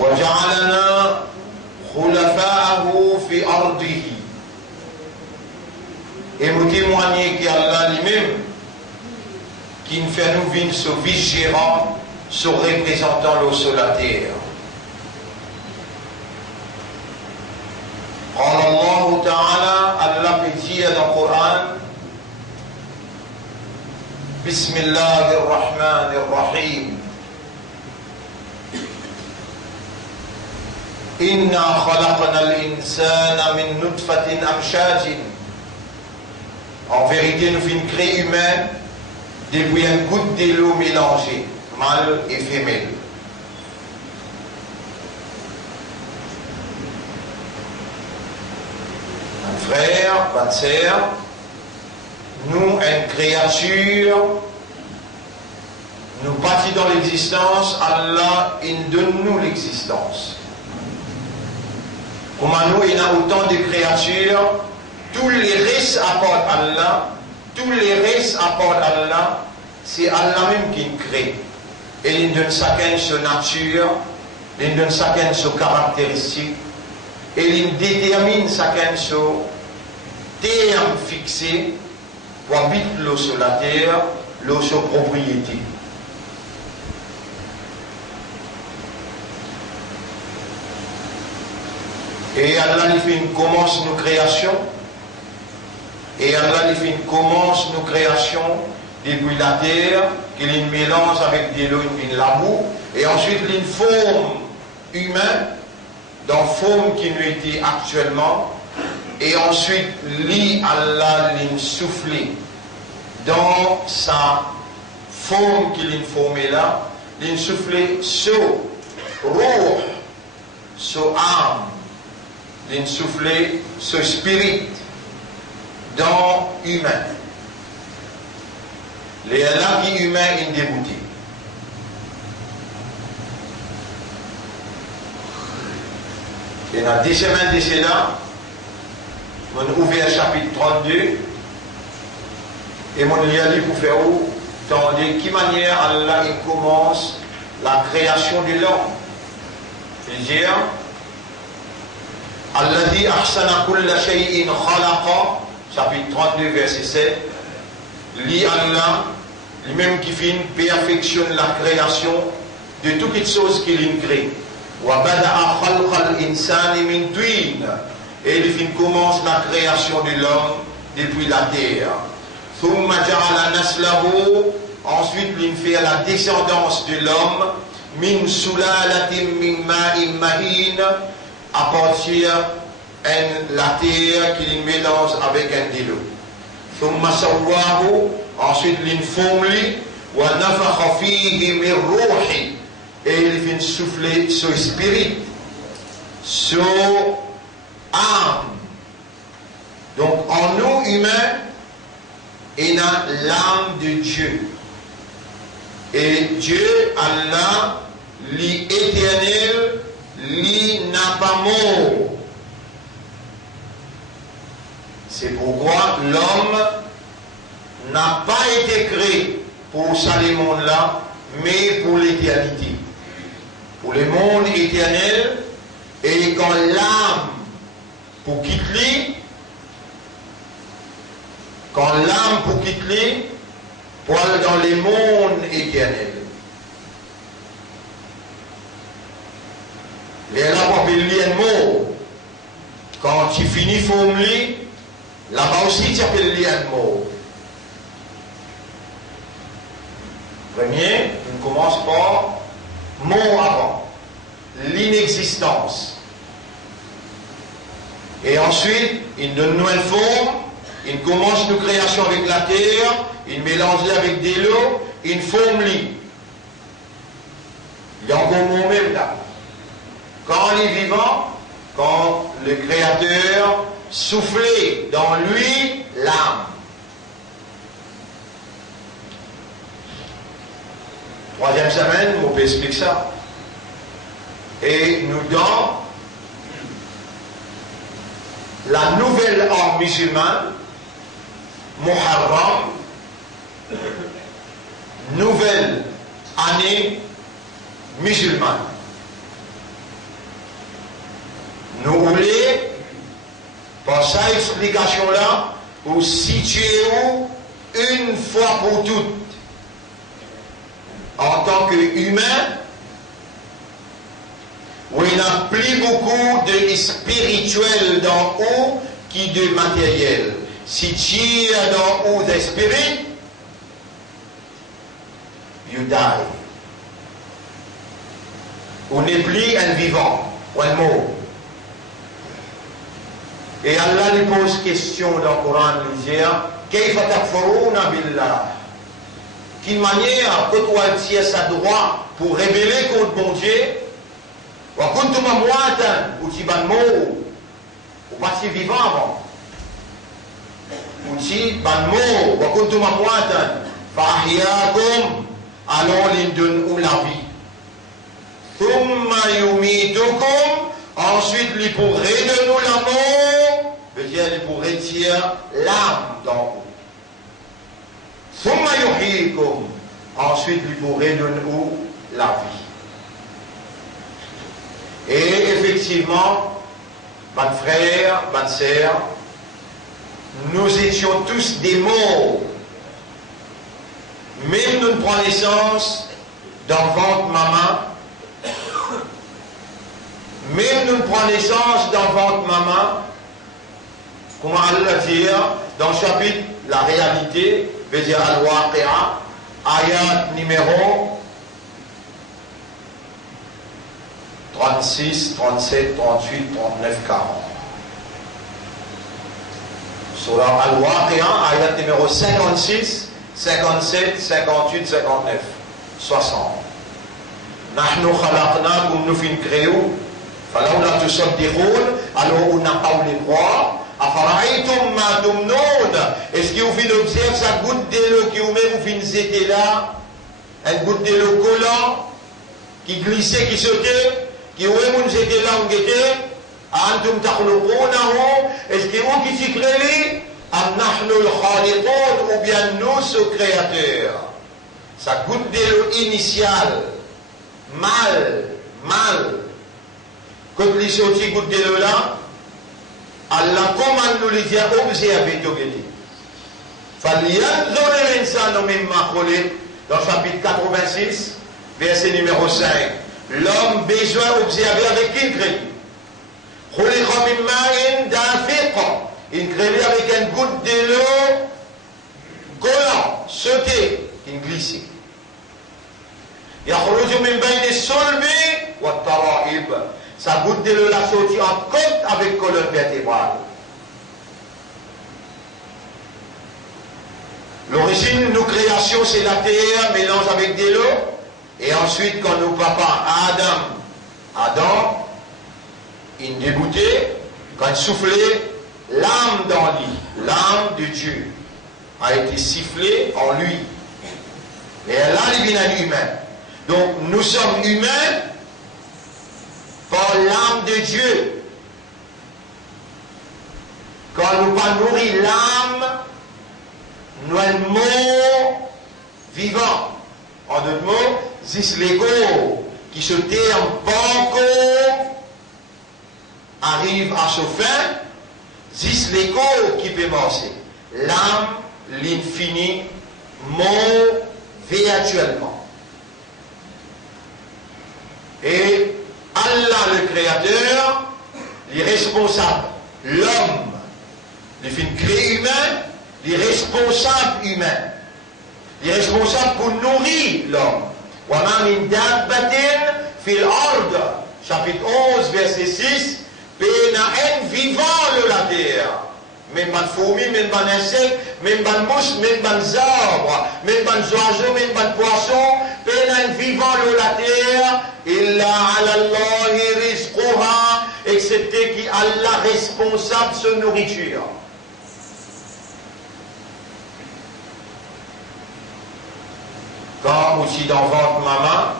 وجعلنا خلفاءه في أرضه. Et nous témoignons qu'Allah lui-même, qui nous fait nous vivre ce vice-gérant, ce représentant l'eau sur la terre. قال الله تعالى, Allah peut dire dans le Coran, بسم الله الرحمن الرحيم إنا خلقنا الإنسان من نطفة أمشاج. En vérité, nous finissons créer humain depuis une goutte de l'eau mélangée, mâle et femelle. Un frère, une sœur, nous, une créature, nous bâtis dans l'existence, Allah, il donne nous l'existence. Comme nous, il y a autant de créatures, tous les restes apportent Allah, tous les restes apportent Allah, c'est Allah même qui crée. Et il donne chacun sa nature, il donne chacun ses caractéristiques, et il détermine chacun son terme fixé pour habiter l'eau sur la terre, l'eau sur propriété. Et Allah commence nos créations. Et Allah commence nos créations depuis la terre, qu'il mélange avec de l'eau, une labour, et ensuite une forme humaine, dans la forme qui nous était actuellement, et ensuite Allah l'a soufflé dans sa forme qu'il a formée là, l'a soufflé sur roh, sur âme, l'a soufflé sur spirit, dans humain. Les Allah qui humain est débouté. Et dans 10 semaines de cela, on a ouvert le chapitre 32 et on a lu pour faire où, dans de quelle manière Allah il commence la création de l'homme. C'est-à-dire, Allah dit ahsana kulla shay'in khalaqa, chapitre 32, verset 7, lit Allah, lui-même qui perfectionne la création de toutes les choses qu'il crée. Et il commence la création de l'homme depuis la terre. Ensuite, il fait la descendance de l'homme min sulalatin min ma'in mahin, à partir de la terre qu'il mélange avec un de l'eau. Ensuite, il forme et il vient souffler sur spirit, sur âme. Donc, en nous humains, il y a l'âme de Dieu. Et Dieu, Allah, l'éternel, lui n'a pas mort. C'est pourquoi l'homme n'a pas été créé pour ça les mondes-là, mais pour l'éternité. Pour le monde éternel, et quand l'âme pour quitter, pour aller dans les mondes éternels. Les là pour appeler un mot. Quand tu finis formuler, là-bas aussi tu appelles un mot. Premier, on commence par mot avant, l'inexistence. Et ensuite, il donne nous une forme, il commence nos créations avec la terre, il mélange avec de l'eau, il forme lui. Il y a encore mot même là. Quand il est vivant, quand le Créateur soufflait dans lui l'âme. Troisième semaine, on peut expliquer ça. Et nous dans la nouvelle ère musulmane, Muharram, nouvelle année musulmane. Nous voulons, par cette explication-là, vous situer une fois pour toutes, en tant qu'humain, où il n'y a plus beaucoup de spirituel dans haut qui de matériel. Si tu es dans haut d'esprit, you die. On n'est plus un vivant, ou un mot. Et Allah lui pose question dans le Coran, il dit, Kayfa takfuruna billah? Quelle manière que toi tu as sa droit pour révéler contre bon Dieu? Wa kuntum amwatan, ou tu ban mort, ou pas si vivant avant. Ou tu ban mort, wa kuntum amwatan, fa ahyakum, alors il donne ou la vie. Thumma yumitukum, ensuite il pourrait de nous la mort, veut dire il pourrait tirer l'âme d'en haut. Thumma yuhyikum, ensuite il pourrait de nous la vie. Et effectivement, mes frères, mes sœurs, nous étions tous des morts. Même nous prenons naissance dans votre maman, même nous prenons naissance dans votre maman, comment Allah dit dans le chapitre La réalité, veut dire Al-Waqi'a, ayat numéro 36, 37, 38, 39, 40. Surah Al-Waqi'a, ayat numéro 56, 57, 58, 59, 60. Nahnu khalaqnakum, nous fin créons, falawla tusaddiqun, alors on n'a pas le droit. Afara'aytum ma tumnoun, est-ce que vous fin observer sa goutte de l'eau qui vous met, vous fin zéter là, une goutte de l'eau collant, qui glissait, qui sautait, qui vous met, zéter là, vous guettez, antum takhluqunahu, est-ce que vous qui s'y créez, am nahnu al-khaliqun, ou bien nous, ce créateur. Sa goutte de l'eau initiale, mal, quand il sortit goutte de l'eau là, Allah commande nous les dire objet avec Togéti. Falyanzur l'insanu mimma khuliq, dans chapitre 86, verset numéro 5. L'homme besoin objet avec qui il crée? Khuliqa min ma'in dafiq. Il crée avec une goutte de l'eau collant, sauté, qui glissait. Yakhruju min bayni sulbi wa tara'ib. Sa goutte de l'eau l'a sorti en côte avec colonne vertébrale. L'origine de nos créations, c'est la terre, mélange avec de l'eau. Et ensuite, quand nos papas, Adam, il déboutait, quand il soufflait, l'âme dans lui, l'âme de Dieu, a été sifflée en lui. Et là, il vient à l'humain. Donc, nous sommes humains par l'âme de Dieu. Quand nous pas nourri l'âme, nous sommes morts vivants. En d'autres mots, c'est l'ego qui se terme banco arrive à sa fin, c'est l'ego qui peut marcher. L'âme, l'infini, mort virtuellement. Et Allah, le Créateur, les responsables, l'homme, le fin créé humain, les responsables humains, les responsables pour nourrir l'homme. وَمَا مِنْ دَابَّةٍ فِي الْأَرْضِ, chapitre 11, verset 6, péna un vivant de la terre. Même pas de fourmis, même pas d'insectes, même pas de mouches, même pas d'arbres, même pas d'oiseaux, même pas de poissons, péna un vivant de la terre, illa ala Allahi rizquha, excepté qui Allah responsable de sa nourriture. Quand aussi dans votre maman,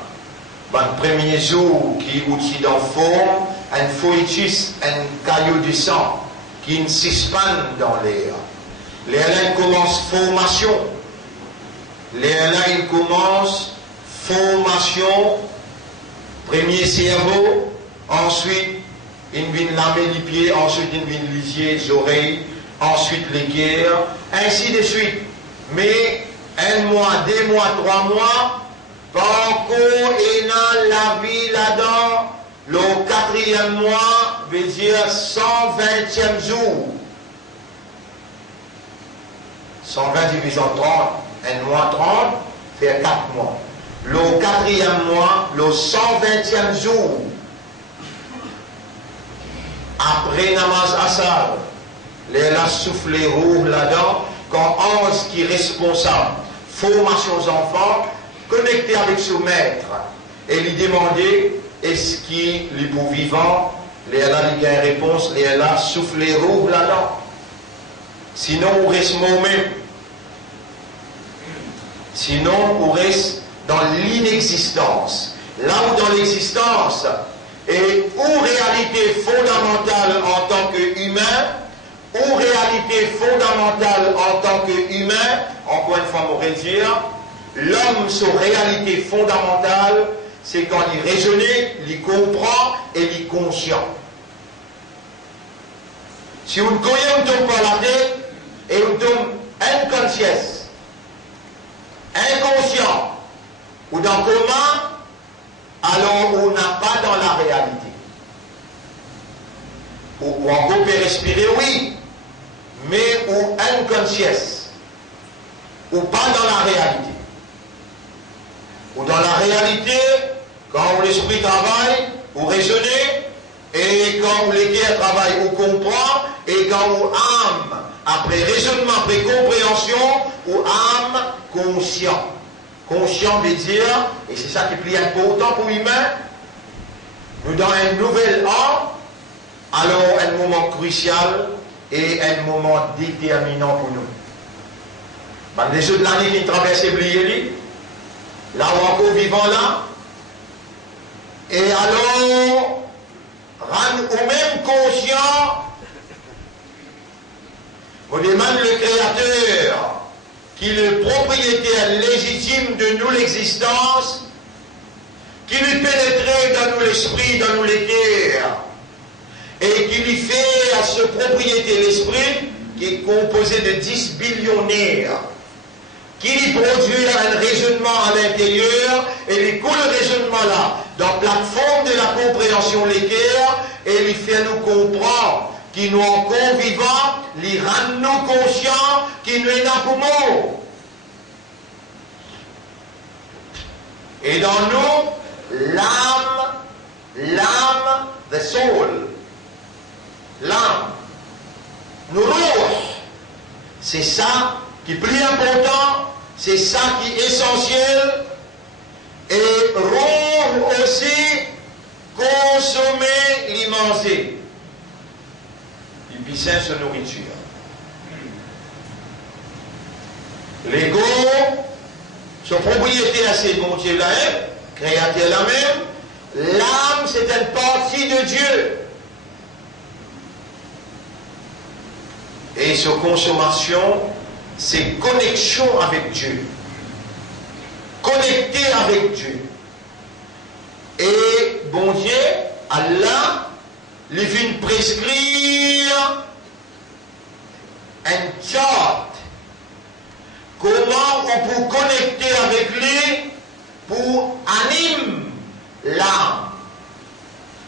le premier jour qui aussi dans forme, un foetus, un caillou de sang qui s'expande dans l'air. L'air commence formation. L'air commence formation, premier cerveau, ensuite il vient lamer les pieds, ensuite il vient liser les oreilles, ensuite les guerres, ainsi de suite. Mais un mois, 2 mois, 3 mois, pas encore et dans la vie là-dedans, le 4e mois veut dire 120e jour. 120 divisé en 30, un mois 30, fait 4 mois. Le 4e mois, le 120e jour, après Namaz Asar, les la soufflé rouge là-dedans, quand Ange qui est responsable, formation aux enfants, connecté avec son maître, et lui demander est-ce qu'il est pour vivant, les là, il y a une réponse, les là soufflé rouge là-dedans. Sinon, on reste nous-mêmes. Sinon, on reste dans l'inexistence. Là où dans l'existence, et où réalité fondamentale en tant qu'humain, ou réalité fondamentale en tant qu'humain, encore une fois, on pourrait dire, l'homme, sa réalité fondamentale, c'est quand il raisonne, il comprend et il est conscient. Si on connaît, on tombe par la tête et on tombe inconscient, inconscient, ou dans le coma, alors on n'a pas dans la réalité. Ou encore peut respirer, oui, mais ou inconscient, ou pas dans la réalité. Ou dans la réalité, quand l'esprit travaille, ou raisonner, et quand les cœurs travaillent, ou comprend, et quand ou âme, après raisonnement, après compréhension, ou âme conscient. Conscient veut dire, et c'est ça qui est plus important pour l'humain, nous dans un nouvel an, alors un moment crucial et un moment déterminant pour nous. Ben, les autres l'année qui traversent Bliéli, là où encore vivant là, et alors, rendre au même conscient, on demande le Créateur, qui est le propriétaire légitime de nous l'existence, qui lui pénétrait dans nous l'esprit, dans nous les cœurs, et qui lui fait à ce propriété l'esprit, qui est composé de 10 billionnaires, qui lui produit un raisonnement à l'intérieur, et lui coule le raisonnement là, dans la plateforme de la compréhension les cœurs, et lui fait nous comprendre, qui nous encore vivants, lui rend nous conscients, qui nous est là pour nous. Et dans nous, l'âme, the soul, l'âme, nous rouge, c'est ça qui est plus important, c'est ça qui est essentiel, et rouge aussi, consommer l'immenser. Saint se nourriture. L'ego, son propriété à ces bons Dieu là, créateur la même, l'âme c'est une partie de Dieu. Et sa consommation, c'est connexion avec Dieu. Connecté avec Dieu. Et bon Dieu, Allah, il vient prescrire un chart. Comment on peut connecter avec lui pour animer l'âme,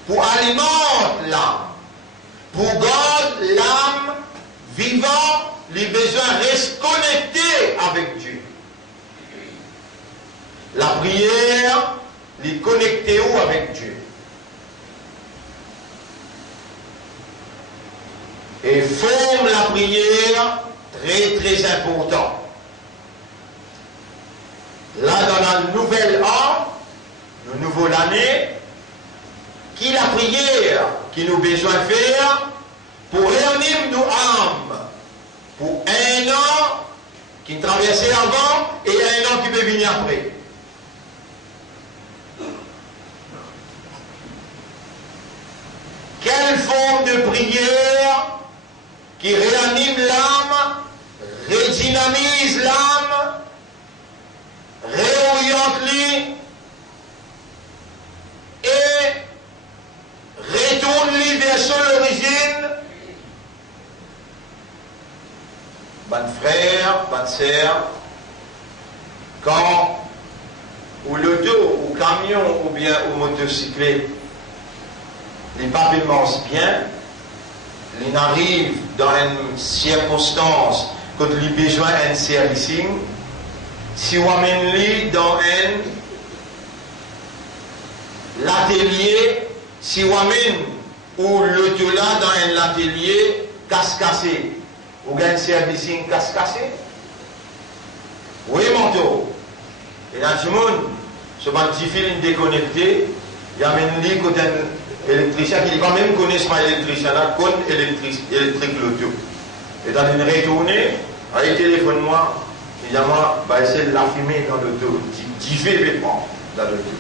pour alimenter l'âme, pour garder l'âme vivant, les besoins restent connectés avec Dieu. La prière, les connecter où avec Dieu. Et forme la prière très très important. Là dans la nouvelle an, le nouveau l'année, qui la prière qui nous besoin de faire pour réunir nos âmes pour un an qui traversait avant et un an qui peut venir après. Quelle forme de prière qui réanime l'âme, redynamise l'âme, réoriente-les et retourne-les vers est sur l'origine, bonne frère, bonne sœur, quand ou l'auto, ou camion, ou bien ou motocyclette, les papiements bien, ils arrivent dans une circonstance quand ils ont besoin d'un service, si on amène dans l'atelier, si on amène ou l'auto là dans un atelier casse-cassé, ou un service casse-cassé, oui mon tour. Et dans tout le monde, ce petit fil déconnecté, il y a même dit que un électricien qui ne même connaît pas l'électricien, là, connaît électrique l'auto. Et dans une retournée, il téléphone moi, évidemment, va essayer de l'affumer dans l'auto, differ vêtements dans l'auto.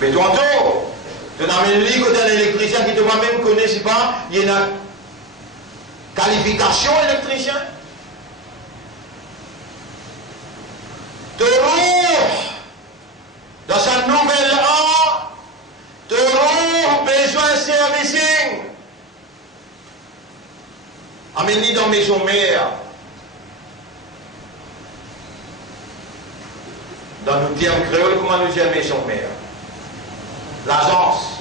Mais tantôt, tu n'as même dit que un électricien qui ne même connaît pas, il y a une qualification électricien. De dans sa nouvelle art, de besoin de servicing. Amenez dans maison mère. Dans nos termes créoles, comment nous disons maison mère? L'agence.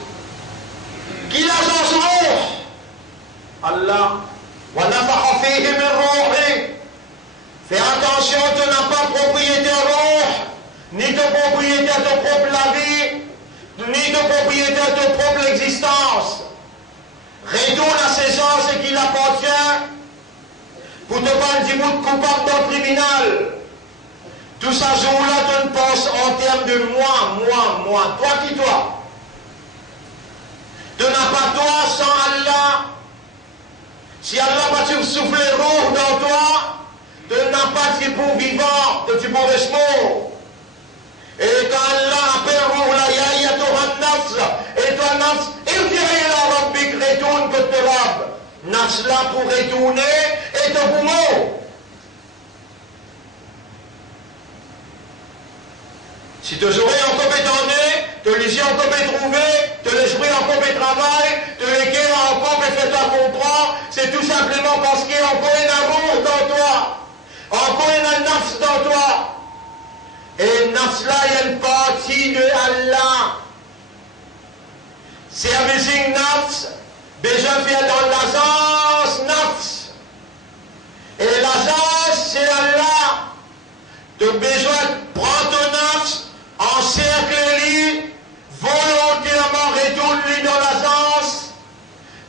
Qui l'agence roux? Allah. Fais attention, tu n'as pas propriété roux, ni de propriété à ton propre la vie, ni de propriété à ton propre existence. Retourne à ces gens qui l'appartient pour te prendre du bout de coupable dans le tribunal. Tout ça jour-là, tu ne penses en termes de moi. Toi qui toi. Tu n'as pas toi sans Allah. Si Allah va te souffler roux dans toi, tu n'as pas de pour vivant, de pour mort. Et quand Allah appelle roux la yaya, tu as nafs, et toi nafs, il dirait la Rabbik, retourne que te rab. Nafs là pour retourner, et te pour mort. Si tu jouais en compétendé, tu les en compé trouvé, tu les jouais en compé travail, tu les guerres en compé fait ta comprendre, c'est tout simplement parce qu'il y a encore un amour dans toi, encore un nafs dans toi. Et nafs là, il y a une partie de Allah. Servicing nafs, besoin de faire dans l'agence nafs. Et l'agence, c'est Allah. Tu as besoin de prendre ton nafs, encercle-lui, volontairement retourne-lui dans l'agence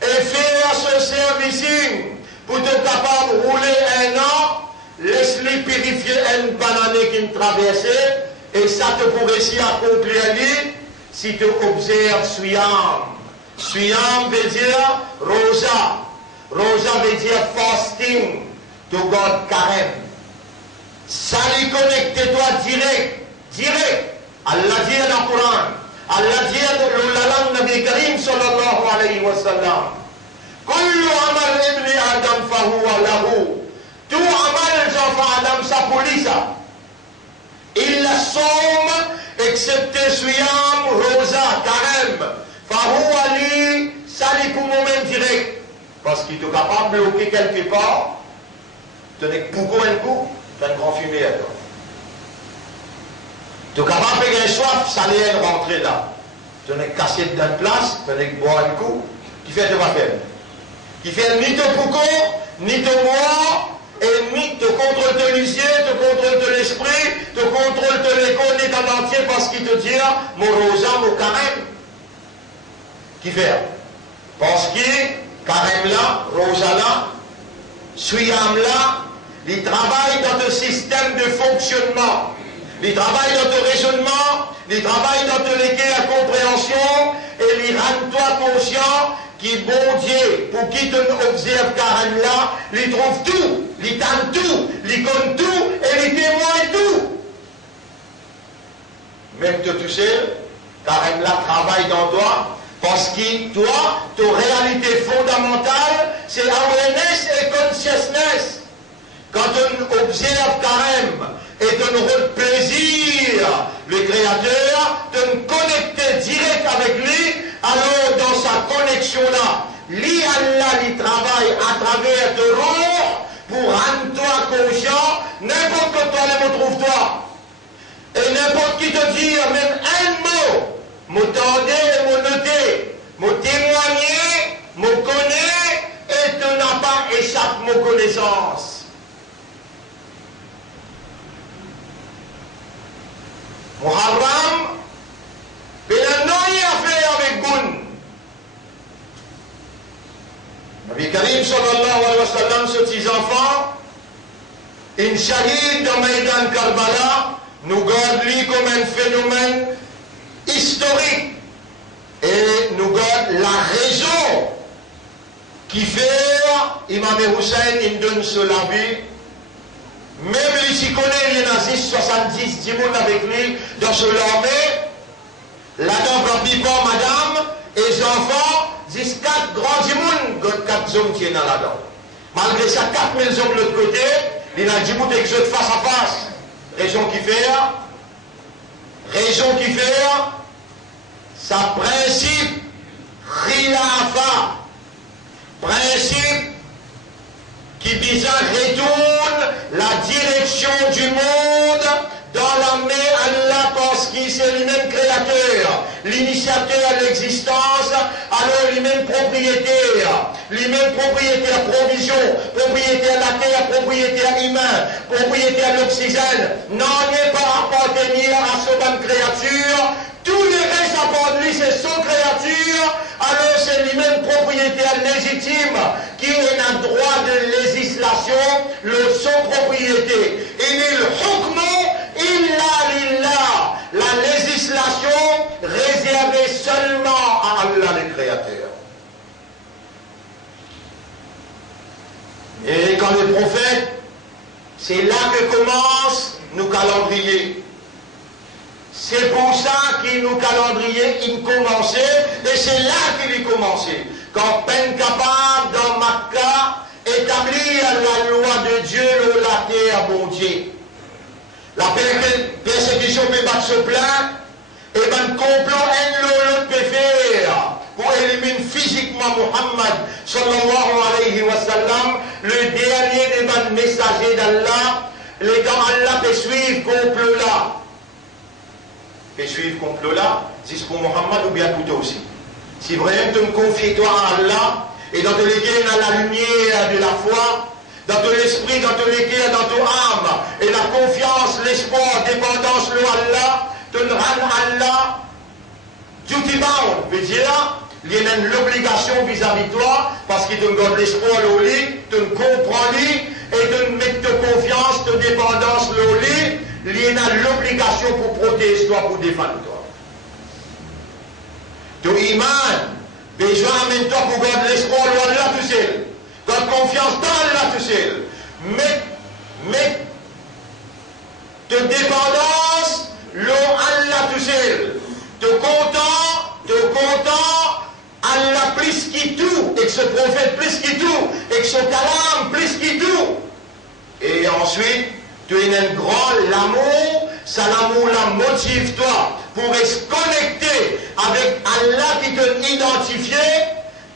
et faire ce servicing pour te capable de rouler un an, laisse-lui purifier une banane qui me traversait et ça te pourrait s'y accomplir si tu observes Suyam. Suyam veut dire rosa. Rosa veut dire fasting, to God carême. Ça lui connecte-toi direct. Allah dit dans le Coran, Allah dit dans la langue Nabi Karim sallallahu alayhi wa sallam, Kullu amal ibni Adam fahuwa lahu. Tout amal j'enfant Adam ça pour lui ça. Il la somme, excepté Suyam, Rosa, Karem. Fahuwa li, ça lui pour moi-même direct. Parce qu'il est capable de bloquer quelque part. Tu n'es que pour un coup, tu as une grande fumée à toi. Tu es capable de payer soif, ça n'est rentrer là. Tu n'es cassé d'une place, tu n'es que boire un coup, qui fait de ma peine. Qui fait ni te pouco, ni te boire, et ni te contrôle de l'huissier, te contrôle de l'esprit, te contrôle de l'école ni en entier parce qu'il te dit, mon rosa, mon carême. Qui fait? Parce que carême là, rosa là, suyam là, il travaille dans le système de fonctionnement. Il travaille dans ton raisonnement, il travaille dans ton la compréhension, et il rend-toi conscient qui bon Dieu, pour qui te observe carême là, il trouve tout, il tente tout, il connaît tout, et il témoigne tout. Même toi tout seul, carême là travaille dans toi, parce que toi, ton réalité fondamentale, c'est awareness et consciousness. Quand on observe carême, et de nous rendre plaisir, le Créateur, de nous connecter direct avec lui, alors dans sa connexion création-là, li Allah, li travaille à travers de l'eau pour rendre toi conscient, n'importe que toi, me trouve-toi. Et n'importe qui te dit même un mot, me tendez, me noter, me témoigner, me connaît, et tu n'as pas échappé mon connaissance. Muharram, il n'a rien à faire avec Goun. Nabi Karim sallallahu alayhi wa sallam, ce petit enfant, une shahid dans Maïdan Karbala, nous garde comme un phénomène historique. Et nous garde la raison qui fait Imam Hussein, il donne cela vie. Même lui, s'il connaît les nazis, 70 dimoun avec lui, dans ce l'armée, là-dedans, Rabbi-Bon, madame, et les enfants, 4 grands dimoun, 4 hommes qui sont là-dedans. Malgré ça, 4000 hommes de l'autre côté, il y a un dimoun avec eux face à face. Raison qui fait, sa principe, Khilafa, principe qui vise à retourner la direction du monde dans la main Allah parce qu'il c'est lui-même créateur, l'initiateur de l'existence, alors lui-même propriétaire, provision, propriétaire de la terre, propriétaire humain, propriétaire de l'oxygène, n'en est pas appartenir à ce bonne créature. Tous les restes apportent lui, c'est son créature, alors c'est lui-même propriétaire légitime qui a un droit de législation, son propriété. Il est le hukmu illa lillah, la législation réservée seulement à Allah le créateur. Et quand les prophètes, c'est là que commence nos calendriers. C'est pour ça qu'il nous calendrier, il commençait, et c'est là qu'il est commencé. Quand peine capable dans Makkah, établir la loi de Dieu, la terre, bon Dieu. La persécution peut battre ce plein, et ben complot, l'autre peut faire pour éliminer physiquement Muhammad, sallallahu alayhi wa sallam, le dernier des messagers d'Allah, les gars Allah peut suivre complot là. Et suivre complot là, c'est pour Muhammad ou bien tout aussi. Si vraiment tu me confies toi à Allah, et dans tous les cas, dans la lumière de la foi, dans ton esprit, dans tous les cas, dans ton âme, et la confiance, l'espoir, dépendance, le Allah, tu ne rends Allah, duty bound, veut dire, il y a l'obligation vis-à-vis de toi, parce qu'il te donne l'espoir, le lit, tu ne comprends lit, et tu ne mets de confiance, de dépendance, le lit, il y a l'obligation pour protéger toi, pour défendre toi. Ton iman, besoin amène toi pour garder l'espoir, Allah tout seul. Garde confiance dans Allah tout seul. Mais, de dépendance, Allah tout seul. Te content, Allah plus qui tout, et que ce prophète plus qui tout, et que ce kalam plus qui tout. Et ensuite, tu es un grand l'amour, ça l'amour la motive toi pour être connecté avec Allah qui te identifié,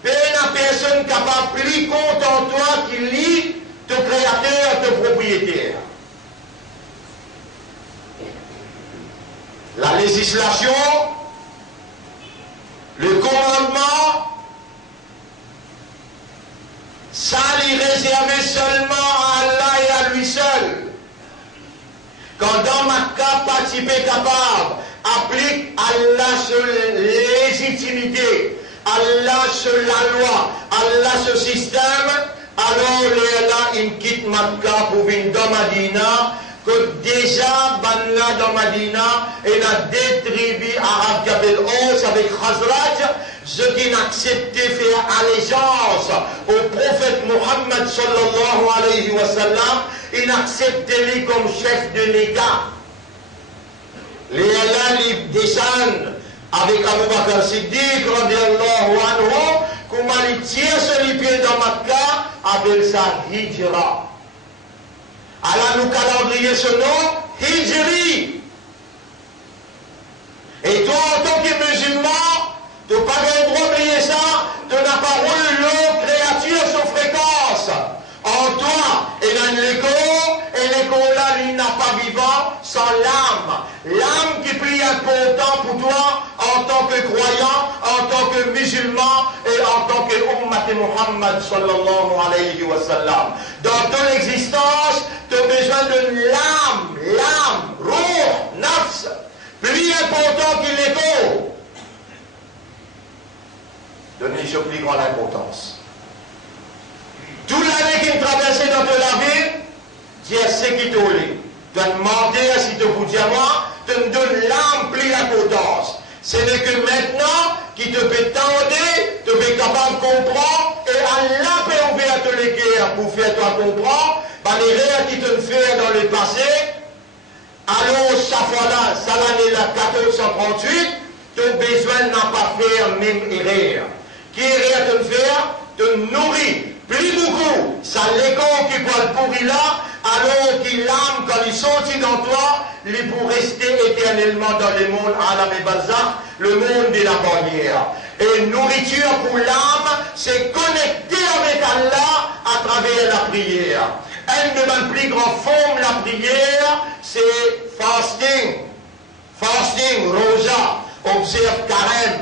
et la personne capable plus compte en toi qui lit te créateur, te propriétaire. La législation, le commandement, ça l'est réservé seulement à Allah et à lui seul. Quand dans Makkah, participer capable, applique Allah seule légitimité, Allah seule la loi, Allah ce système, alors les Allah quitte Makkah pour venir dans Madina, que déjà Banna dans Madina, et la deux tribus arabes qui appellent Aus avec Khazraj, ceux qui n'acceptaient faire allégeance au prophète Muhammad sallallahu alayhi wa sallam, ils n'acceptaient lui comme chef de l'État. Les Allah les descendent avec Abu Bakr Siddiq, radiallahu anhu, comment ils tirent sur les pieds dans Makkah, appellent ça Hijra. Allah nous calendrier ce nom, Hijri. Et toi, en tant que musulman, tu n'as pas le droit d'oublier ça, tu n'as important pour toi en tant que croyant, en tant que musulman et en tant que Ummat Muhammad sallallahu alayhi wa sallam. Dans ton existence, tu as besoin de l'âme, ruh, nafs, plus important qu'il est tôt. Donnez ce plus grande importance. Toute l'année qui me traversait dans ta vie, Dieu sait qui t'a lu. Tu vas demander si tu vous dis à moi, tu me donnes l'âme plus d'importance. Ce n'est que maintenant qui te peut tendre, te peut capable de comprendre, et Allah peut ouvrir toutes les guerres pour faire toi comprendre, les erreurs qui te fait dans le passé. Alors, chaque fois là, ça l'année 1438, tu as besoin de n'a pas faire même erreur. Qui erreur te faire? Te nourrir. Plus beaucoup, ça l'école qui peut être pourri là, alors qu'il l'âme, quand il sortit dans toi, il pour rester éternellement dans le monde Alam et Barzakh, le monde de la bannière. Et nourriture pour l'âme, c'est connecter avec Allah à travers la prière. Un de mes plus grandes formes de la prière, c'est fasting. Fasting, roja, observe carême.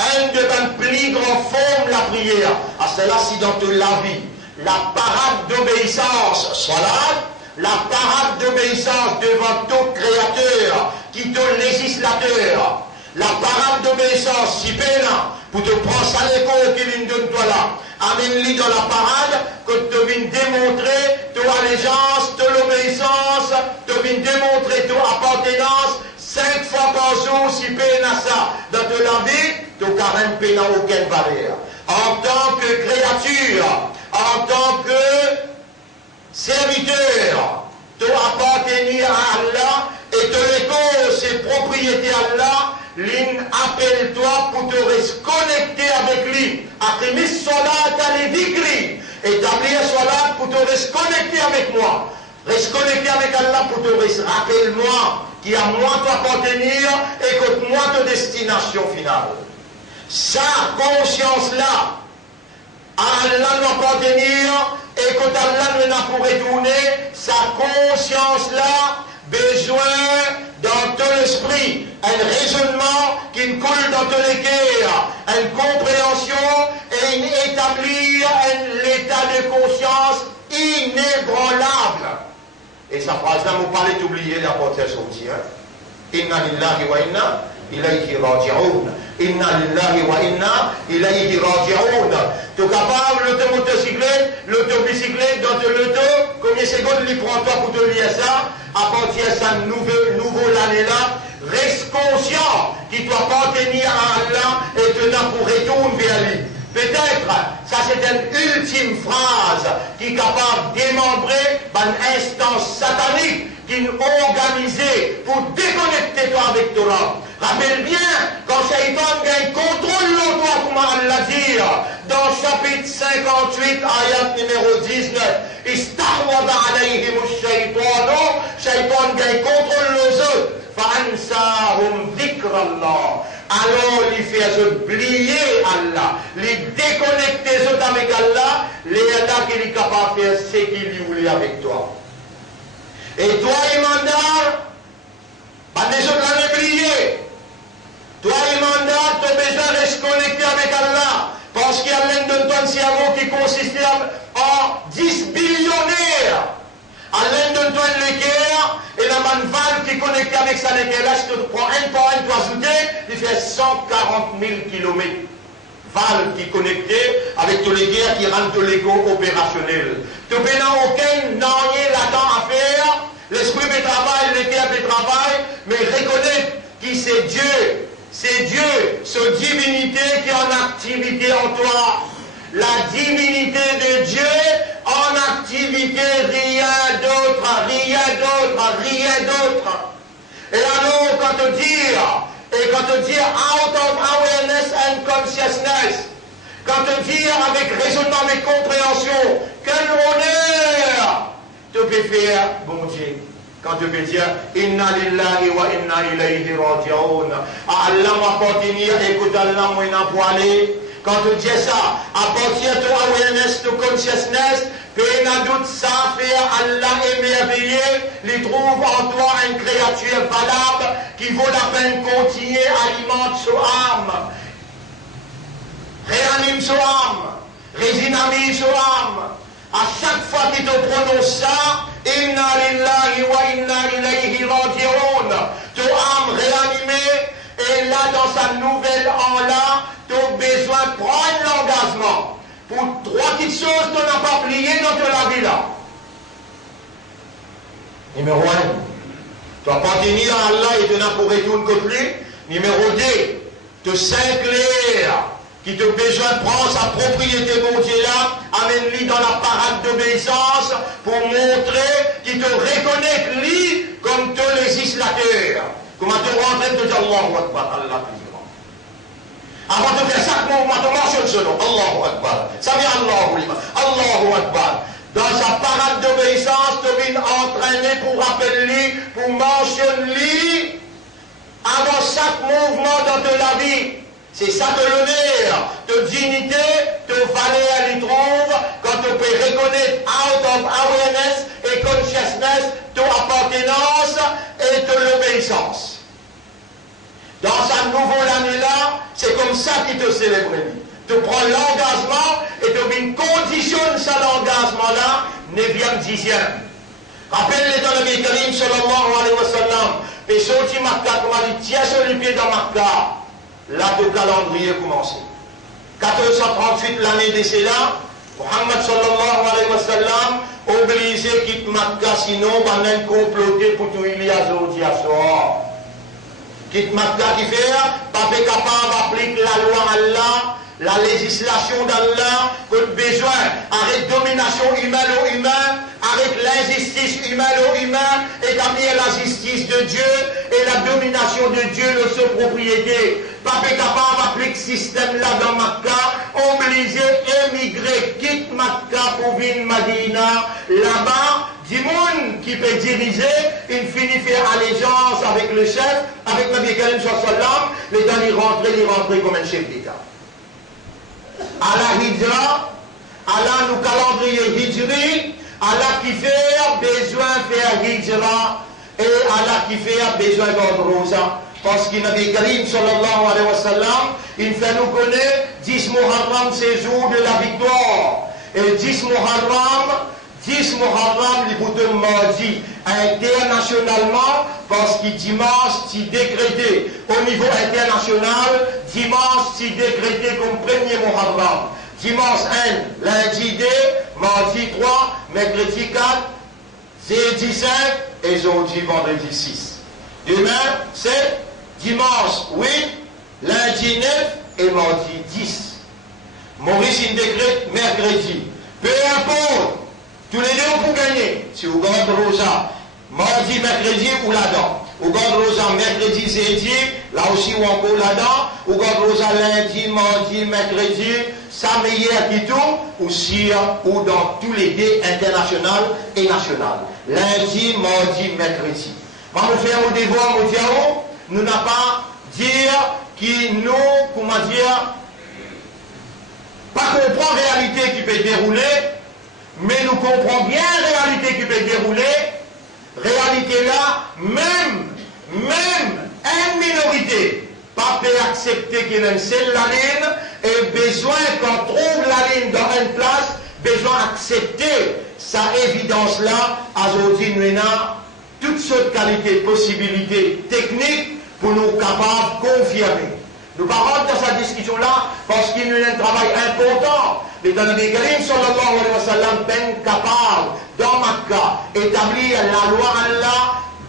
Un de mes plus grandes formes de la prière, à cela si dans toute la vie, la parade d'obéissance, salat, la parade d'obéissance devant tout créateur, qui tout législateur, la parade d'obéissance, si peine, pour te prendre ça l'école qu'il donne toi là, amène-lui dans la parade, que tu viens démontrer ton allégeance, ton obéissance, tu viens démontrer ton appartenance, 5 fois par jour, si peine à ça, dans toute la vie, tu n'as même peine à aucune valeur. En tant que créature, en tant que serviteur, tu appartenir à Allah et te l'école, ses propriétés à Allah, l'in appelle-toi pour te reconnecter avec lui. Aqimis salat al-dhikri. Établir salat pour te reconnecter avec moi. Reconnecter avec Allah pour te rappelle-moi qui a moi t'appartenir et que moi ta destination finale. Sa conscience-là, à Allah n'appartenir et que Allah n'a pour retourner, sa conscience-là, besoin dans ton esprit, un raisonnement qui coule dans ton cœur, une compréhension et établir un état de conscience inébranlable. Et sa phrase-là, vous parlez d'oublier la portée sortie. Inna lillahi wa inna ilayhi raji'un. Inna lillahi wa inna ilayhi raji'un. Tu es capable, l'automotocyclette, l'autobicyclette, dans l'auto, combien de secondes il prend toi pour te lire ça? À partir de ça, nouveau l'année-là, reste conscient qu'il doit appartenir à Allah et te n'a pour retourner vers lui. Peut-être, ça c'est une ultime phrase qui est capable de démembrer une instance satanique qui nous organisée pour déconnecter toi avec Torah. Rappelle bien, quand Shaitan gagne contrôle de toi, comme Allah dit, dans chapitre 58, ayat numéro 19, Istahwada alayhim shaytanu, Shaitan gagne contrôle de eux, fa'ansahum dhikrallah. Alors, il fait oublier Allah, il déconnecter avec Allah, les Allah qu'il est capable de faire ce qu'il voulait avec toi. Et toi, Imandar, les autres l'ont oublié. Toi, Imandar, tu as besoin de se connecter avec Allah, parce qu'il y a l'un de toi un cerveau qui consiste en 10 billionnaires. À l'un de toi le cœur, et la manval qui est connectée avec ça, là, si tu prends un par un, tu ajoutes, il fait 140 000 km. Val qui est connecté avec tous les guerres qui rendent tous les go opérationnels. Tu n'as aucun rien là-dedans à faire, l'esprit de travail, le cœur de travail, mais reconnaître qui c'est Dieu. C'est Dieu, sa divinité qui est en activité en toi. La divinité de Dieu en activité, rien d'autre, rien d'autre, rien d'autre. Et alors, quand on dit out of awareness and consciousness, quand on dit avec raisonnement, avec compréhension, quel honneur tu peux faire, bon Dieu. Quand tu peux dire Inna lillahi wa inna ilayhi raji'un. Allah m'appartenir, écoute Allah, moi n'a pas aller. quand tu dis ça, à partir de awareness, de consciousness, peine doute ça fait Allah émerveillé, il trouve en toi une créature valable qui vaut la peine de continuer à alimenter son âme. Réanime son âme, résinamie son âme. À chaque fois qu'il te prononce ça, Inna lillahi wa inna ilayhi raji'un. Ton âme réanimée, et là dans sa nouvelle an là, tu as besoin de prendre l'engagement pour 3 petites choses que tu n'as pas pliées dans ta vie là. Numéro 1, tu appartenir à Allah et tu n'as pour retourner contre lui. Numéro 2, te Saint-Clair qui te besoin de prendre sa propriété mon Dieu là, amène-lui dans la parade d'obéissance pour montrer qu'il te reconnaît lui comme ton législateur. Comment tu rentres de dire Allahu Akbar, Allah plus. Avant de faire chaque mouvement, tu mentionnes ce nom, Allahu Akbar. Ça vient Allahu Akbar. Dans sa parade d'obéissance, tu viens entraîner pour rappeler lui, pour mentionner lui, avant chaque mouvement dans ta vie. C'est ça de l'honneur, de dignité, de valeur, il trouve, quand tu peux reconnaître out of awareness et consciousness, ton appartenance et de l'obéissance. Dans sa nouvelle année-là, c'est comme ça qu'il te célèbre. Tu prends l'engagement et tu conditionnes ça l'engagement-là, 9e, 10e. Rappelle-les dans le Nabi Karim, sallallahu alayhi wa sallam, et sorti Makkah, comme on dit, tiens sur les pieds dans Makkah. Là, le calendrier commencé. 1438, l'année décès là, Muhammad sallallahu alayhi wa sallam, obligé quitte Makkah, sinon, on a comploté pour tout il y a aujourd'hui à soir. Quitte Makkah qui fait, pas capable d'appliquer la loi Allah, la législation d'Allah, qu'on a besoin, avec domination humaine au humain, avec l'injustice humaine au humain, établir la justice de Dieu et la domination de Dieu de sa propriété. Pas capable d'appliquer ce système-là dans Makkah, obligé d'émigrer, quitte Makkah pour venir Madina, là-bas, du monde qui peut diriger, il finit faire allégeance avec le chef, avec Nabi Karim sallam, les gens y rentrent comme un chef d'État. À la Hijra, Allah nous calendrier Hijri, Allah qui fait besoin de faire Hijra, et Allah qui fait besoin de Rosa. Parce que Nabi Karim sallallahu alayhi wa sallam, il fait nous connaître 10 Muharram, c'est jour de la victoire. Et 10 Muharram, les boutons mardi, internationalement, parce que dimanche, c'est décrété. Au niveau international, dimanche, c'est décrété comme premier Muharram. Dimanche 1, lundi 2, mardi 3, mercredi 4, jeudi 5 et jeudi vendredi 6. Demain, c'est dimanche 8, lundi 9 et mardi 10. Maurice, il décrète mercredi. Peu importe. Tous les deux pour gagner. Si vous gardez Rosa, mardi, mercredi ou là-dedans. Vous gardez Rosa, mercredi, jeudi, là aussi ou encore là-dedans. Vous gardez Rosa, lundi, mardi, mercredi, samedi, hier, qui tout, aussi ou dans tous les deux internationaux et nationaux. Lundi, mardi, mercredi. Quand nous faisons au devoir, nous n'avons pas dire qui nous, comment dire, pas comprendre la réalité qui peut dérouler, mais nous comprenons bien la réalité qui peut dérouler. Réalité là, même une minorité, pas peut accepter qu'il y ait une seule ligne, et besoin qu'on trouve la ligne dans une place, besoin d'accepter sa évidence là. Aujourd'hui, nous avons toutes sortes de qualités, possibilités techniques pour nous capables de confirmer. Nous ne parlons pas dans cette discussion-là parce qu'il y a un travail important. Les Nabi Karim sallallahu alayhi wa sallam ben capable dans Makkah établir la loi Allah,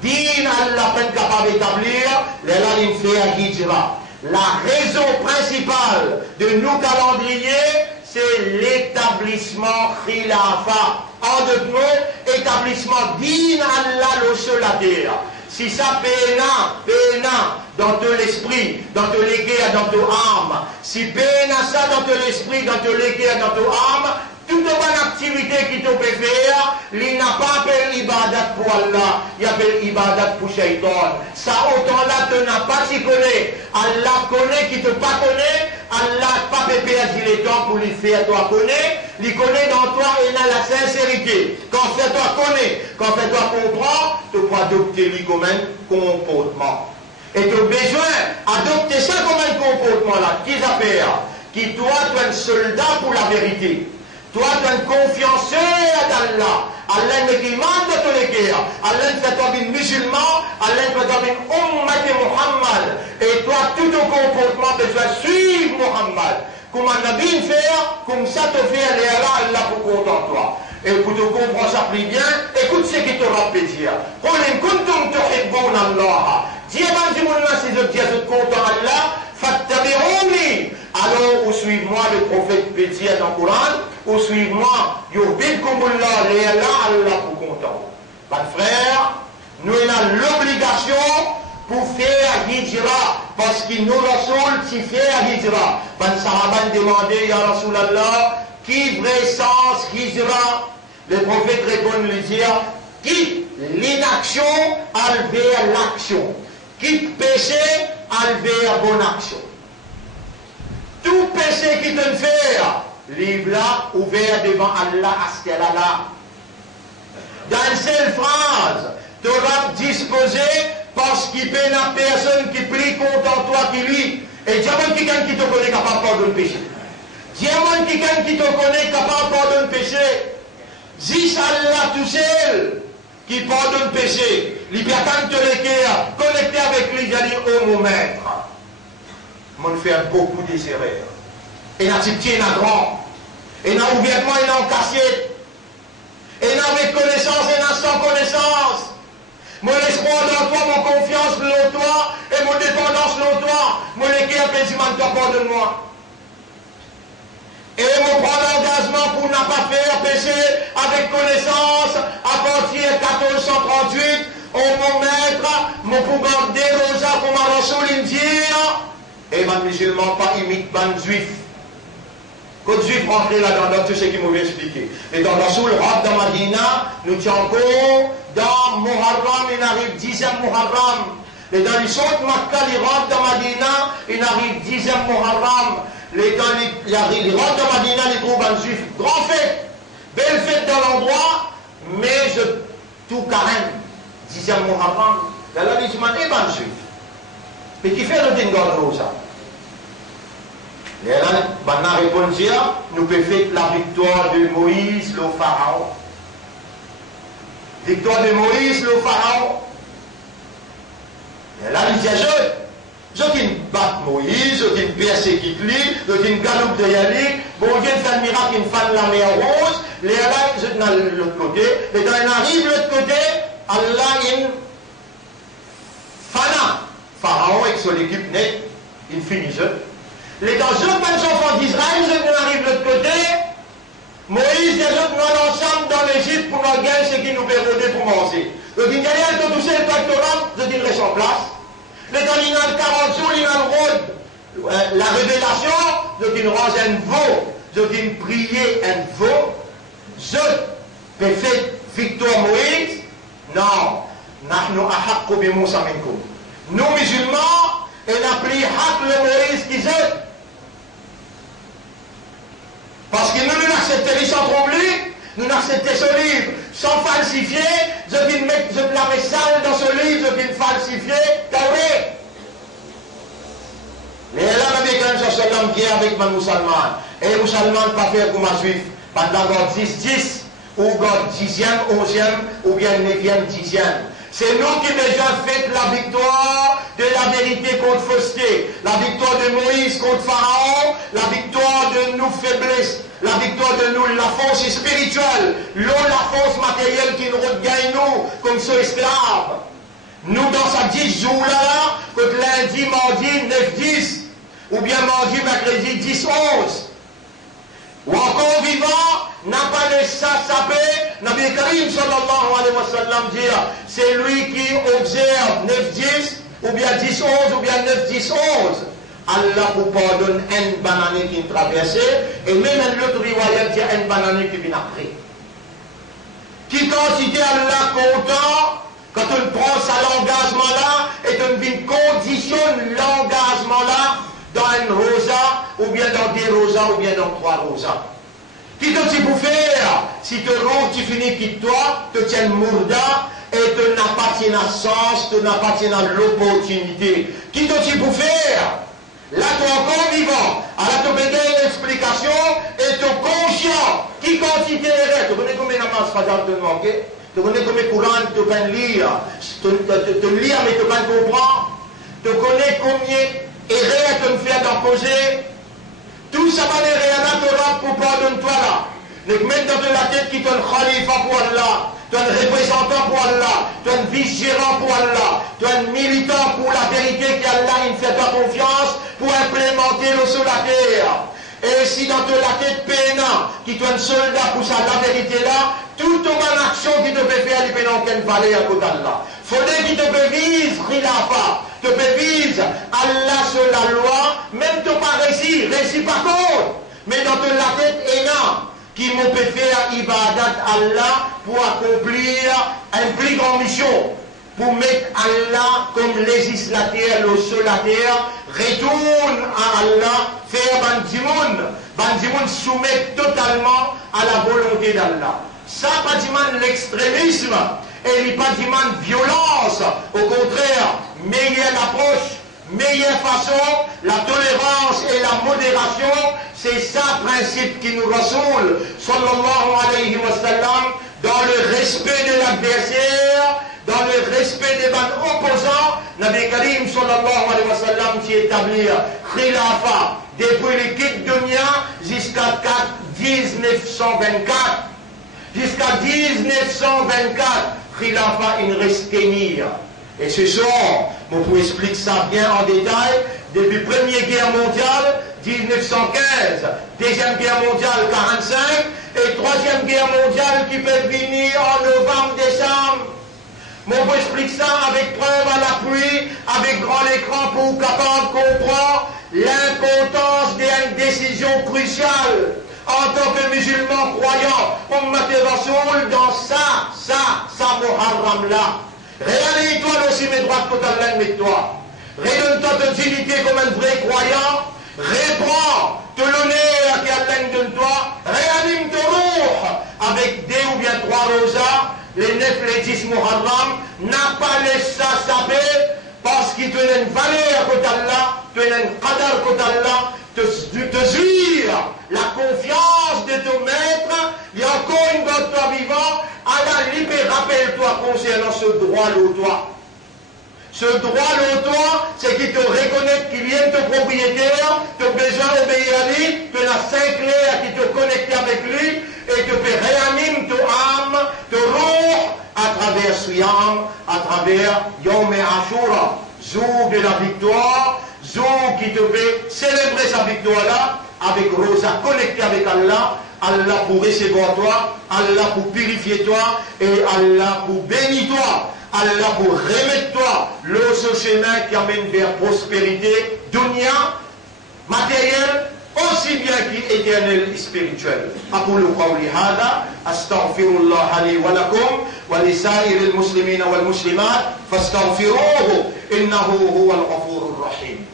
din Allah ben capable d'établir, les là faire hijra. La raison principale de nos calendriers, c'est l'établissement khilafa. En d'autres mots, établissement din Allah le seul à terre. Si ça péna dans ton esprit, dans ton guerres, dans ton âme, si péna ça dans ton esprit, dans ton guerres, dans ton âme, toute bonne activité qui te peut faire, il n'a pas appelé ibadat pour Allah, il appelle ibadat pour Shaitan. Ça autant là, tu n'as pas s'y connaît. Allah connaît qui te pas connaît, Allah pas perdre le temps pour lui faire toi connaître, il connaît dans toi et dans la sincérité. Quand fait toi connaître, quand fait toi comprendre, tu peux adopter lui comme un comportement. Et tu as besoin d'adopter ça comme un comportement là. Qui s'appelle? Qui toi, tu es un soldat pour la vérité. Toi, tu as une confiance d'Allah. Allah ne demande de tous les guerres. Allah ne fait toi un musulman. Allah ne fait toi un ummat de Muhammad. Et toi, tout ton comportement, tu dois suivre Muhammad. Comme un nabi fait, comme ça te fait aller à Allah pour content toi. Et pour te comprendre ça plus bien, écoute ce qui te rappelle dire. Qul in kuntum tuhibbuna Allah. Dis à Dieu, si je dis à ce content Allah, fattabi'uni. Alors, ou suivez-moi, le prophète peut dire dans le Coran, ou suivez-moi, yuhibbukumullah, et Allah pour content. Mes frères, nous avons l'obligation pour faire hijra, parce qu'il nous rasoul si faire hijra. Ben Sahaban demandait, Ya Rasulallah, qui vrai sens hijra? Le prophète répond lui dire, quitte l'inaction, al vers l'action. Quitte péché, al vers bonne action. Tout péché qui te fait, livre là, ouvert devant Allah, à ce qu'elle a là. Dans une seule phrase, tu auras disposé parce qu'il y a une personne qui prie contre toi qui lui. Et dis-moi quelqu'un qui te connaît capable de pardonner le péché. Dis-moi quelqu'un qui te connaît capable de pardonner le péché. Dis Allah tout seul qui pardonne le péché. Il peut attendre le cœur, connecté avec lui, il a dit, oh mon maître. On fait beaucoup des erreurs. Et n'a petit, n'a grand. Et n'a ouvertement, et n'a cassé. Et n'a avec connaissance, et n'a sans connaissance. Mon espoir dans toi, mon confiance dans toi, et mon dépendance dans toi. Mon équerre, pésimant, toi, pardonne-moi. Et mon prendre l'engagement pour ne pas faire péché avec connaissance à partir de 1438. Oh mon maître, mon pouvoir déroger pour ma Rasoul dire. Et man musulman pas imite ban juif. Quand juif rentre là-dedans, dans tout ce qui m'avait expliqué. Et dans la soul, Rab dans Madina, nous sommes encore dans Muharram, il arrive 10e Muharram. Et dans les autres Makkah, les Rab dans Madina, il arrive 10e Muharram. Les Rab dans Madina, les trouvent ban juif. Grand fête, belle fête dans l'endroit, mais je tout carême. 10e Muharram, là, là, les humains, et ban juif. Mais qui fait le dingor ça? Et là, maintenant, répondre, nous pouvons faire la victoire de Moïse, le pharaon. Victoire de Moïse, le pharaon. Et là, il dit, je qui batte Moïse, je qui persécute lui, je qui galope de Yali, bon, Dieu fait un miracle, il fait la mer rose, les là, je suis de l'autre côté, et quand il arrive de l'autre côté, Allah, il fana. Pharaon avec son équipe nette, il finit. Les dans autres enfants d'Israël, ils arrivent de l'autre côté. Moïse, les autres nous ensemble dans l'Égypte pour nous gagner ce qui nous permettait pour manger. Le Dingaliel, quand tout seul, pas de Torah, je dis reste en place. Les dans il y a 40 jours, il y a le rôle. La révélation, je dis range un veau, je dis prier un veau. Je peux faire victoire Moïse. Non. Nous ahakko bi Moussa minkum. Nous musulmans, on a pris hak le Moïse qui zut. Parce que nous n'acceptons sans troubler, nous n'acceptons ce livre sans falsifier, je dis mettre la message dans ce livre, je dis falsifier, Tawé. Mais là, Nabi Karim sallam qui est avec ma musulman, et les musulmans ne pas faire comme un juif, pendant 10, ou 10e, 11e, ou bien 9e, 10e. C'est nous qui déjà fait la victoire de la vérité contre fausseté, la victoire de Moïse contre Pharaon, la victoire de nos faiblesses, la victoire de nous, la force spirituelle, la force matérielle qui nous regagne nous comme ceux esclaves. Nous dans ces 10 jours-là, contre lundi, mardi, 9, 10, ou bien mardi, mercredi, 10, 11. Ou encore vivant, n'a pas de ça sapé, Nabi Karim sallallahu alayhi wa sallam dit, c'est lui qui observe 9-10, ou bien 10-11, ou bien 9-10-11. Allah vous pardonne un banane qui traverse, et même un autre riwayat dit un banane qui vient après. Qui considère Allah content, quand on prend ça l'engagement là, et on vient conditionne l'engagement là, dans une rosa, ou bien dans des rosas, ou bien dans 3 rosas. Qui te tu pour faire, si te rends, tu finis quitte toi, te tiens mourda, et te n'appartient à sens, te n'appartient à l'opportunité. Qui te tu pour faire? Là, tu es encore vivant. Alors, tu peux donner une explication et tu es conscient. Qui quantité est? Tu connais combien de namaz fajar te manquer? Tu connais combien de Coran tu peux lire? Tu lire, mais tu peux comprendre? Tu connais combien erreurs tu me fais d'imposer? Tout ça va les là, tu auras pour pardonner-toi là. Donc, même dans la tête qui donne khalifa pour Allah. Tu es un représentant pour Allah, tu es un vice-gérant pour Allah, tu es un militant pour la vérité qu'Allah il fait ta confiance pour implémenter le sur la terre. Et si dans la tête pénal, qui tu es un soldat pour ça, la vérité là, toute ton action qui te peut faire, il peut dans quelle vallée à côté d'Allah. Faudrait qu'il te peut vivre, Khilafa, te peut vivre Allah sur la loi, même tu pas réussi par contre, mais dans la tête énorme. Qui m'ont peut faire ibadat Allah pour accomplir une plus grande mission, pour mettre Allah comme législateur, le sur la terre, retourne à Allah, faire Bandimoun soumettre totalement à la volonté d'Allah. Ça, pas dire l'extrémisme, et pas dire violence, au contraire, meilleure approche, meilleure façon, la tolérance et la modération, c'est ça le principe qui nous rassemble, sallallahu alayhi wa sallam, dans le respect de l'adversaire, dans le respect des opposants. Nabi Karim sallallahu alayhi wa sallam qui établit Khilafa depuis les quittes de Dunya jusqu'à 1924. Jusqu'à 1924, Khilafa il reste tenir. Et ce soir, on peut expliquer ça bien en détail, depuis la Première Guerre mondiale, 1915, Deuxième Guerre mondiale, 1945, et Troisième Guerre mondiale qui peut venir en novembre-décembre. On peut expliquer ça avec preuve à l'appui, avec grand écran pour capable de comprendre l'importance d'une décision cruciale. En tant que musulman croyant, on m'a Rasoul dans ça Muharram là. Réalise-toi aussi mes droits que Allah met toi. Redonne-toi ta dignité comme un vrai croyant. Reprends te l'honneur qu'Allah donne toi. Réanime ton roux avec 2 ou bien 3 rosas, les 9, les 10 Muharram. N'a pas laissé ça saper parce qu'il te donne une valeur côté Allah, te donne un qadar côté Allah, te zuire la confiance de ton maître. Il y a encore une bonne toi vivant. Allah libère, rappelle-toi concernant ce droit l'autoir. Ce droit l'autoir, c'est qu'il te reconnaît qu'il vient de ton propriétaire, tu as besoin d'obéir à lui, tu as 5 clés qui te connectent avec lui, et tu peux réanimer ton âme, ton roux, à travers Siyam, à travers Yom Ashura, jour de la victoire, jour qui te fait célébrer sa victoire là, avec Rosa connectée avec Allah, Allah pour recevoir toi, Allah pour purifier toi, et Allah pour bénir toi, Allah pour remettre toi le chemin qui amène vers prospérité, dunya, matériel, aussi bien qu'éternel et spirituel. أقول قولي هذا أستغفر الله لي ولكم ولسائر المسلمين والمسلمات فاستغفروه إنه هو الغفور الرحيم.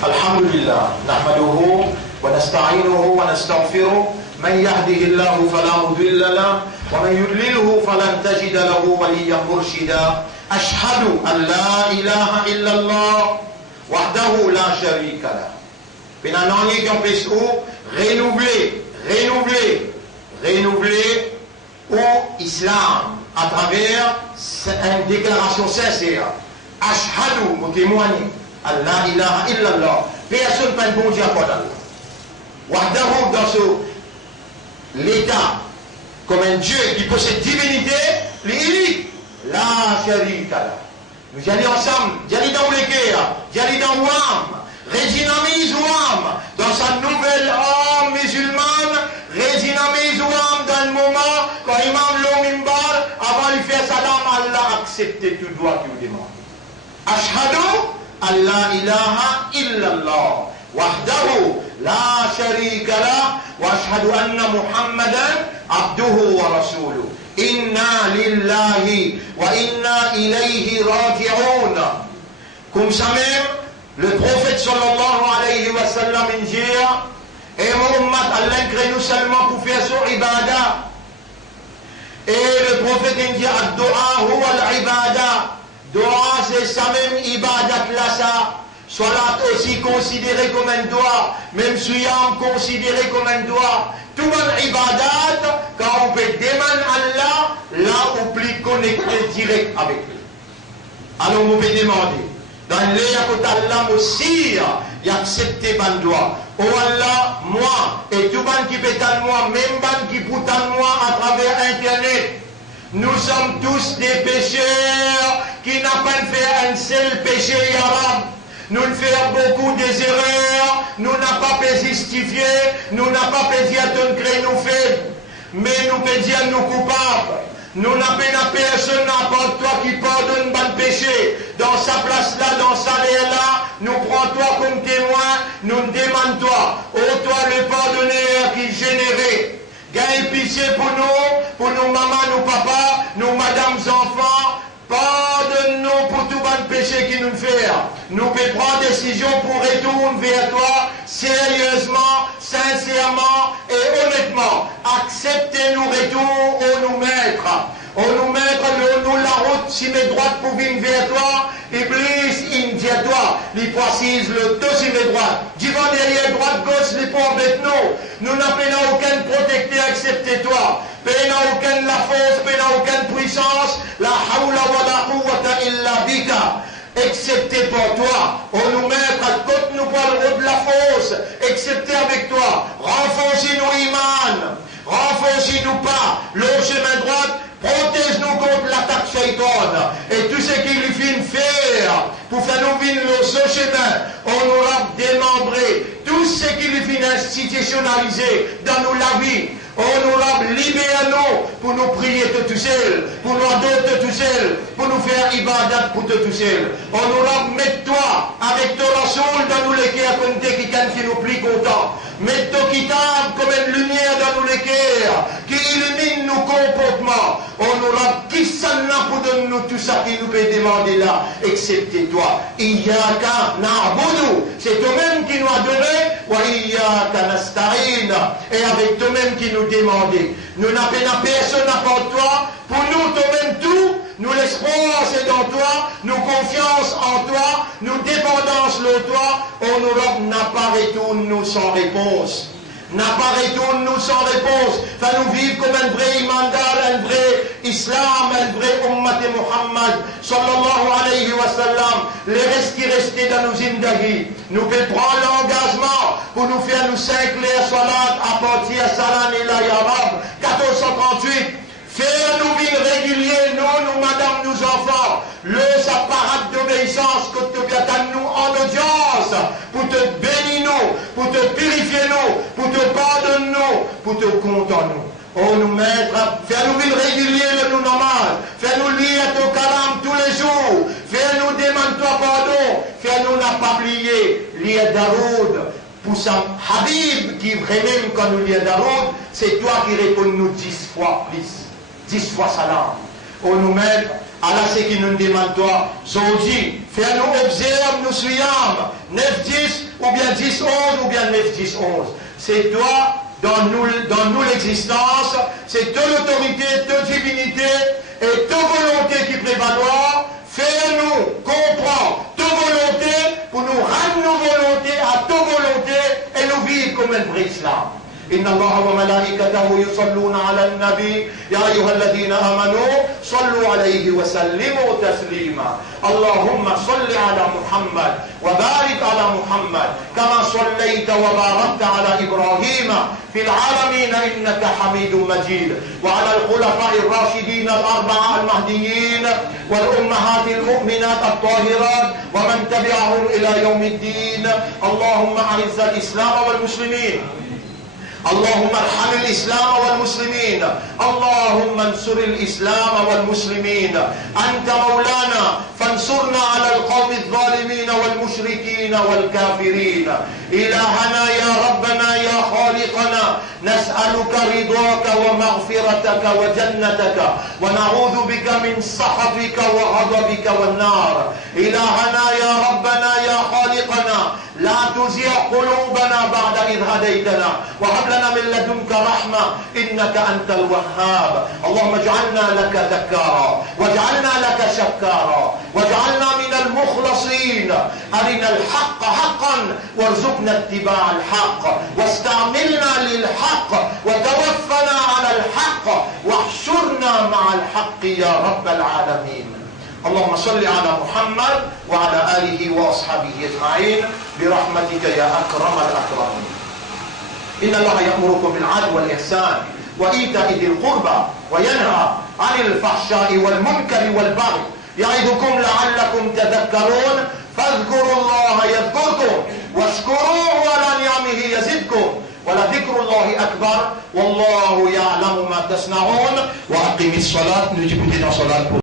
الحمد لله نحمده ونستعينه ونستغفره من يهده الله فلا مضل له ومن يضلله فلن تجد له وليا مرشدا أشهد أن لا إله إلا الله وحده لا شريك له. Benanani qu'on puisse renouveler au islam à travers une déclaration sincère. Ashhadu, vous témoignez. Allah ilaha illallah. personne pas de bon Dieu à part d'Allah. Wahdahu dans l'état, comme un Dieu qui possède divinité, l'unique, la sharika là. Nous y allons ensemble, y allons dans l'équerre, y allons dans Ouam, Rédinamise Ouam, dans sa nouvelle âme musulmane, Rédinamise Ouam dans le moment, quand Imam Lomimbar, avant de faire salam, Allah accepte tout droit qu'il vous demande. Ashhadu Allah ilaha illallah, wahdahu la sharika la, wa ashhadu anna Muhammadan abduhu wa rasuluh. Inna lillahi wa inna ilayhi raji'un. Comme ça même, le prophète sallallahu alayhi wa sallam dit, et Muhammad Allah crée nous seulement pour faire son ibadah. Et le prophète dit, ad-du'a huwa al-ibadah. Dua c'est ça même ibadat là ça. Salat aussi considéré comme un doigt, même suyam considéré comme un doigt. Tout le ibadat, quand on peut demander Allah, là on peut connecter direct avec lui. Alors on peut demander, dans les Allah aussi, il accepte ban doigt. Oh Allah, moi, et tout ban qui peut à moi, même ban qui peut à moi à travers Internet, nous sommes tous des pécheurs qui n'ont pas fait un seul péché arabe. Nous ne faisons beaucoup des erreurs, nous n'avons pas pu justifier, nous n'avons pas pu dire de créer nos faits, mais nous pouvons dire nous coupables. Nous n'avons personne n'importe toi qui pardonne bon péché. Dans sa place là, dans sa là, nous prenons toi comme témoin, nous demandons toi, ô toi le pardonneur qui généré. Gagne pitié pour nous mamans, nos papas, nos madames enfants. Pardonne-nous pour tout bon péché qui nous fait. Nous pouvons prendre décision pour retourner vers toi sérieusement, sincèrement et honnêtement. Acceptez-nous retour au nous mettre. On nous mettre nous la route si mes droites pour venir vers toi. Iblis, il dit à toi, il précise le dos si mes droites. Devant derrière, droite, gauche, les pauvres bêtes nous. Nous n'avons aucun protecteur excepté toi. Pena aucune la force, pena aucune puissance. La hawla wa la quwwata illa bika. Excepté pour toi, on nous met à côté nous pour le route de la force, excepté avec toi. Renforcez-nous iman, renforcez-nous pas le chemin droit. Protège-nous contre l'attaque shaitan et tout ce qu'il lui fait faire pour faire nous vivre le chemin. On nous l'a démembré. Tout ce qu'il lui fait institutionnaliser dans nos la vie. On nous l'a libéré pour nous prier tout seul, pour nous adorer tout seul, pour nous faire ibadat pour tout seul. On nous l'a mettre toi avec ton rasoul dans nous les cœurs comme des qui nous plie content. Mets ton kitab comme une lumière dans nous les cœurs qui illumine nos comportements. On nous l'a qui s'en a pour donner nous tout ça qui nous peut demander là, excepté toi. Iyaka na'budu, c'est toi-même qui nous adoré, wa iyaka nasta'in, et avec toi-même qui nous demandait. Nous n'avons personne à part toi, pour nous toi-même tout. Nous l'espoir c'est dans toi, nous confiance en toi, nous dépendance le toi, on nous n'a pas retourne nous sans réponse. N'a pas retourne nous sans réponse. Fait nous vivre comme un vrai imandar, un vrai islam, un vrai ummat Muhammad, sallallahu alayhi wa sallam. Les restes qui restaient dans nos zindagi. Nous pouvons prendre l'engagement pour nous faire nous 5 clairs salat à partir de Salam et la Yarab, 1438. Faire-nous vivre régulier, nous, madame, nous enfants, le apparat d'obéissance que tu viens nous en audience, pour te bénir nous, pour te purifier nous, pour te pardonner nous, pour te compter nous. Oh, nous mettre, faire-nous vivre régulier le nous normal, faire-nous lire ton calame tous les jours, faire-nous demander toi pardon, faire-nous n'a pas oublié, lire Daoud. Pour ça, Habib, qui vraiment, quand nous lisons Daoud, c'est toi qui réponds nous 10 fois plus. 10 fois salam. On nous met à la ce qui nous demande toi. Zodi, fais-nous observer, nous suivons. 9, 10, ou bien 10, 11, ou bien 9, 10, 11. C'est toi, dans nous l'existence, c'est ton autorité, ton divinité et ton volonté qui prévaloir. Fais-nous comprendre ton volonté pour nous rendre nos volontés à ton volonté et nous vivre comme un vrai islam. إن الله وملائكته يصلون على النبي يا أيها الذين آمنوا صلوا عليه وسلموا تسليما. اللهم صل على محمد وبارك على محمد كما صليت وباركت على إبراهيم في العالمين إنك حميد مجيد، وعلى الخلفاء الراشدين الأربعة المهديين والأمهات المؤمنات الطاهرات ومن تبعهم إلى يوم الدين. اللهم أعز الإسلام والمسلمين، اللهم ارحم الإسلام والمسلمين، اللهم انصر الإسلام والمسلمين. أنت مولانا فانصرنا على القوم الظالمين والمشركين والكافرين. إلهنا يا ربنا يا خالقنا نسألك رضاك ومغفرتك وجنتك ونعوذ بك من سخطك وغضبك والنار. إلهنا يا ربنا يا خالقنا لا تزغ قلوبنا بعد إذ هديتنا وهب لنا من لدنك رحمة إنك أنت الوهاب. اللهم اجعلنا لك ذكارا واجعلنا لك شكارا واجعلنا من المخلصين. أرنا الحق حقا وارزقنا اتباع الحق واستعملنا للحق وتوفنا على الحق واحشرنا مع الحق يا رب العالمين. اللهم صل على محمد وعلى آله وأصحابه أجمعين برحمتك يا أكرم الأكرمين. إن الله يأمركم بالعدل والإحسان وإيتاء ذي القربى وينهى عن الفحشاء والمنكر والبغي يعظكم لعلكم تذكرون. فاذكروا الله يذكركم واشكروه على نعمه يزدكم ولذكر الله أكبر والله يعلم ما تصنعون. وأقم الصلاة نجيب لنا صلاة